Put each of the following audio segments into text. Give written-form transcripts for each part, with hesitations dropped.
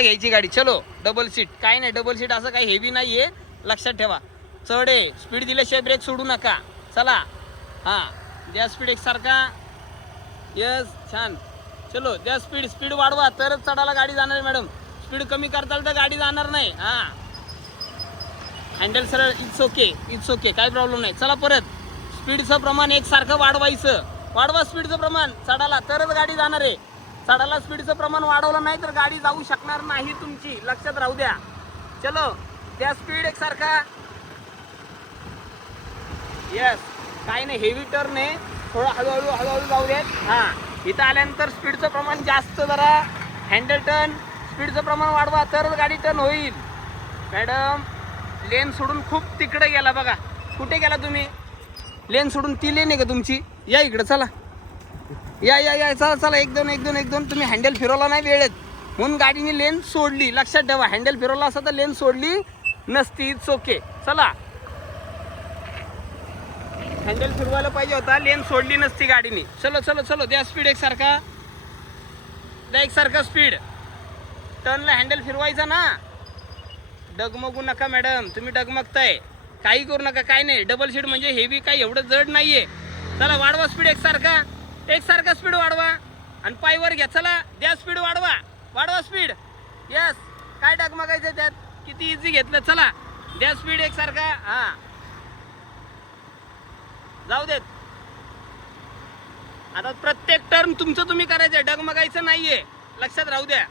घ्यायची गाडी. चलो डबल सीट. काय नाही, डबल सीट असं काही हेवी नाहीये, लक्षात ठेवा. चढ आहे, स्पीड दिल्याशिवाय ब्रेक सोडू नका. चला हां, द्या स्पीड एकसारखा. यस, छान. चलो द्या स्पीड. स्पीड वाढवा तरच चढायला गाडी जाणार आहे मॅडम. स्पीड कमी करताल तर गाडी जाणार नाही. हां, हँडल सरळ. इट्स ओके, इट्स ओके, काय प्रॉब्लेम नाही. चला परत. स्पीडचं प्रमाण एकसारखं वाढवायचं. वाढवा स्पीडचं प्रमाण चढायला, तरच गाडी जाणार आहे. चढायला स्पीडचं प्रमाण वाढवलं नाही तर गाडी जाऊ शकणार नाही तुमची, लक्षात राहू द्या. चलो द्या स्पीड एकसारखा. यस, काही नाही, हेवी टर्न आहे, थोडं हळूहळू हळूहळू जाऊ देत. हां, इथं आल्यानंतर स्पीडचं प्रमाण जास्त जरा. हँडल टर्न, स्पीडचं प्रमाण वाढवा तरच गाडी टर्न होईल. मॅडम लेन सोडून खूप तिकडे गेला बघा. कुठे गेला तुम्ही? लेन सोडून ती लेन आहे का तुमची? या इकडं, चला या या या, चला चला. एक दोन. तुम्ही हँडल फिरवला नाही वेळेत म्हणून गाडीने लेन सोडली, लक्षात ठेवा. हँडल फिरवला असता तर लेन सोडली नसती. It's okay. चला, हँडल फिरवायला पाहिजे होता, लेन सोडली नसती गाडीने. चलो चलो चलो, द्या स्पीड एकसारखा. द्या एकसारखा स्पीड. टर्नला हँडल फिरवायचा ना. डगमगू नका मॅडम, तुम्ही डगमगताय. काही करू नका, काय नाही. डबल सीट म्हणजे हेवी काही एवढं जड नाहीये. चला वाढवा स्पीड एकसारखा. एकसारखा स्पीड वाढवा आणि पायवर घ्या. चला द्या स्पीड वाढवा. वाढवा स्पीड. यस, काय डगमगायचं त्यात, किती इझी घेतलं. चला द्या स्पीड एकसारखा. हां, जाऊ देत. आता प्रत्येक टर्न तुमचं तुम्ही करायचं, डगमगायचं नाहीये, लक्षात राहू द्या.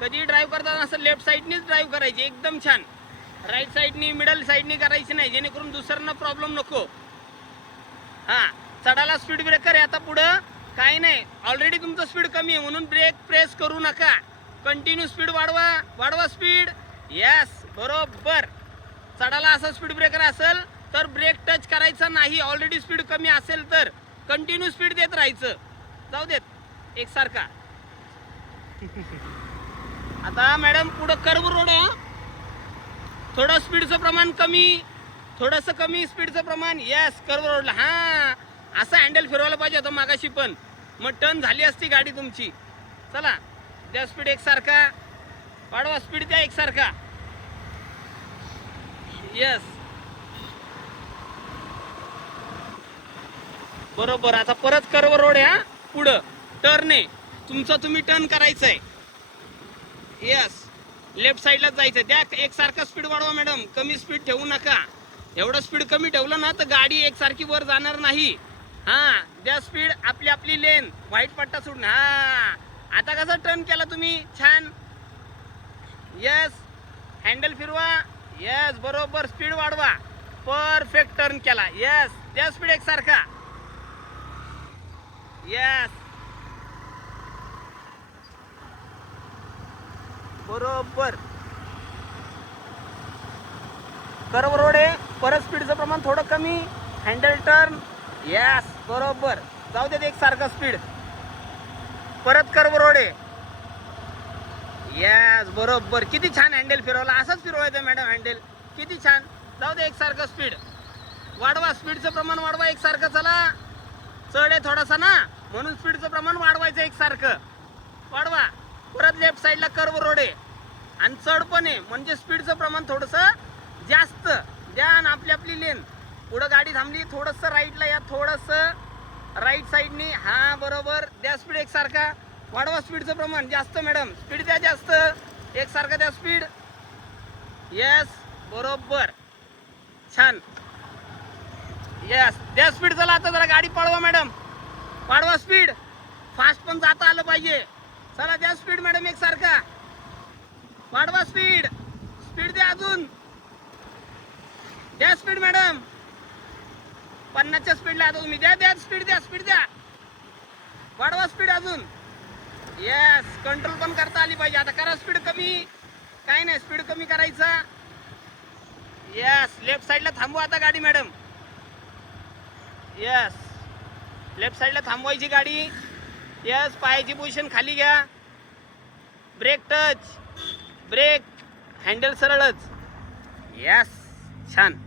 कधी ड्राईव्ह करताना असं लेफ्ट साईडनीच ड्राईव्ह करायची, एकदम छान. राईट साईडनी, मिडल साईडनी करायची नाही, जेणेकरून दुसऱ्यांना प्रॉब्लेम नको. हां, चढायला स्पीड ब्रेकर आहे आता पुढं. काही नाही, ऑलरेडी तुमचं स्पीड कमी आहे म्हणून ब्रेक प्रेस करू नका. कंटिन्यू स्पीड वाढवा. वाढवा स्पीड. यस, बरोबर. चढायला असं स्पीड ब्रेकर असेल तर ब्रेक टच करायचा नाही. ऑलरेडी स्पीड कमी असेल तर कंटिन्यू स्पीड देत राहायचं. जाऊ देत एकसारखा. आता मॅडम पुढं कर्व रोड आहे, थोडं स्पीडचं प्रमाण कमी, थोडंसं कमी स्पीडचं प्रमाण. यस, कर्व रोडला. हां, असं हँडल फिरवायला पाहिजे होतं मागाशी पण, मग टर्न झाली असती गाडी तुमची. चला द्या स्पीड एकसारखा. वाढवा स्पीड द्या एकसारखा. यस, बरोबर. आता परत कर्व रोड आहे, पुढं टर्न आहे तुमचं, तुम्ही टर्न करायचं आहे. यस, लेफ्ट साईडलाच जायचं. द्या एकसारखा स्पीड वाढवा मॅडम, कमी स्पीड ठेवू नका. एवढं स्पीड कमी ठेवलं ना तर गाडी एकसारखी वर जाणार नाही. हां, द्या स्पीड. आपली आपली लेन, व्हाईट पट्टा सोडून. हां, आता कसं टर्न केला तुम्ही, छान. यस, हँडल फिरवा. यस, बरोबर. स्पीड वाढवा. परफेक्ट टर्न केला. यस, द्या स्पीड एकसारखा. यस, बरोबर. कर्व रोड आहे, परत स्पीडचं प्रमाण थोडं कमी. Handle turn. यस, बरोबर. जाऊ देत एकसारखा स्पीड. परत कर्व रोड आहे. यस, बरोबर. किती छान हँडल फिरवला. असंच फिरवायचं मॅडम हँडल, किती छान. जाऊ दे एकसारखं स्पीड. वाढवा स्पीडचं प्रमाण, वाढवा एकसारखं. चला, चढ आहे थोडासा ना म्हणून स्पीडचं प्रमाण वाढवायचं एकसारखं. वाढवा. परत लेफ्ट साईडला कर्व रोड आहे आणि चढ पण आहे म्हणजे स्पीडचं प्रमाण थोडंसं जास्त द्या. आणि आपली आपली लेन. पुढं गाडी थांबली, थोडंसं राईटला या, थोडंसं राईट साईडनी. हां, बरोबर. द्या स्पीड एकसारखा. वाढवा स्पीडचं प्रमाण जास्त मॅडम, स्पीड द्या जास्त. एकसारखं द्या स्पीड. यस, बरोबर, छान. यस, द्या स्पीड. चला आता जरा गाडी पळवा मॅडम. वाढवा स्पीड. फास्ट पण जाता आलं पाहिजे. चला द्या स्पीड मॅडम एकसारखा. वाढवा स्पीड. स्पीड द्या अजून. द्या स्पीड मॅडम. 50च्या स्पीडला आता तुम्ही. द्या द्या स्पीड द्या, स्पीड द्या. वाढवा स्पीड अजून. यस, कंट्रोल पण करता आली पाहिजे. आता करा स्पीड कमी. काही नाही, स्पीड कमी करायचा. यस, लेफ्ट साईडला थांबवा आता गाडी मॅडम. यस, लेफ्ट साईडला थांबवायची गाडी. यस, पायाची पोझिशन खाली घ्या. ब्रेक टच, ब्रेक, हँडल सरळच. यस, छान.